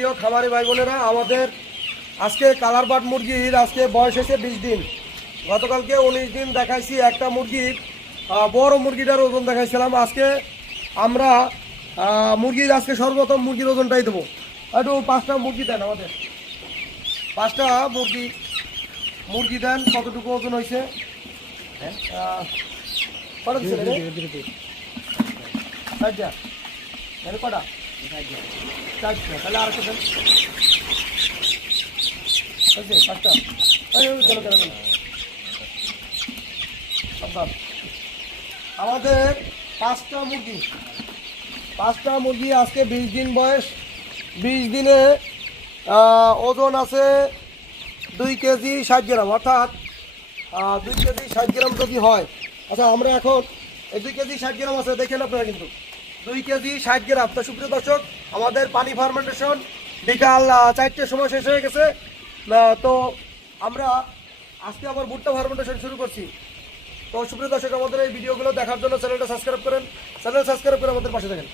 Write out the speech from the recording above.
প্রিয় খামারি ভাই বোনেরা, আমাদের আজকে কালার বাট মুরগির আজকে বয়স হয়েছে 20 দিন। গতকালকে 19 দিন দেখাইছি একটা মুরগির, বড় মুরগিটার ওজন দেখাইছিলাম। আজকে আমরা মুরগির আজকে সর্বপ্রথম মুরগির ওজনটাই দেবো। একটু 5টা মুরগি দেন আমাদের, 5টা মুরগি দেন। কতটুকু ওজন হয়েছে? কটা দিচ্ছেন? কটা? 4টা। তাহলে আর একটা দেন। 5টা। আমাদের 5টা মুরগি আজকে 20 দিন বয়স। 20 দিনে ওজন আছে 2 কেজি 60 গ্রাম, অর্থাৎ 2 কেজি 60 গ্রাম যদি হয়। আচ্ছা, আমরা এখন এই 2 কেজি 60 গ্রাম আছে, দেখেন আপনারা কিন্তু 2 কেজি 60 গ্রাম। তো সুপ্রিয় দর্শক, আমাদের পানি ফার্মেন্টেশন বিকাল 4টের সময় শেষ হয়ে গেছে। তো আমরা আজকে আবার ভুট্টা ফার্মেন্টেশন শুরু করছি। তো সুপ্রিয় দর্শক, আমাদের এই ভিডিওগুলো দেখার জন্য চ্যানেলটা সাবস্ক্রাইব করেন, চ্যানেল সাবস্ক্রাইব করে আমাদের পাশে থাকেন।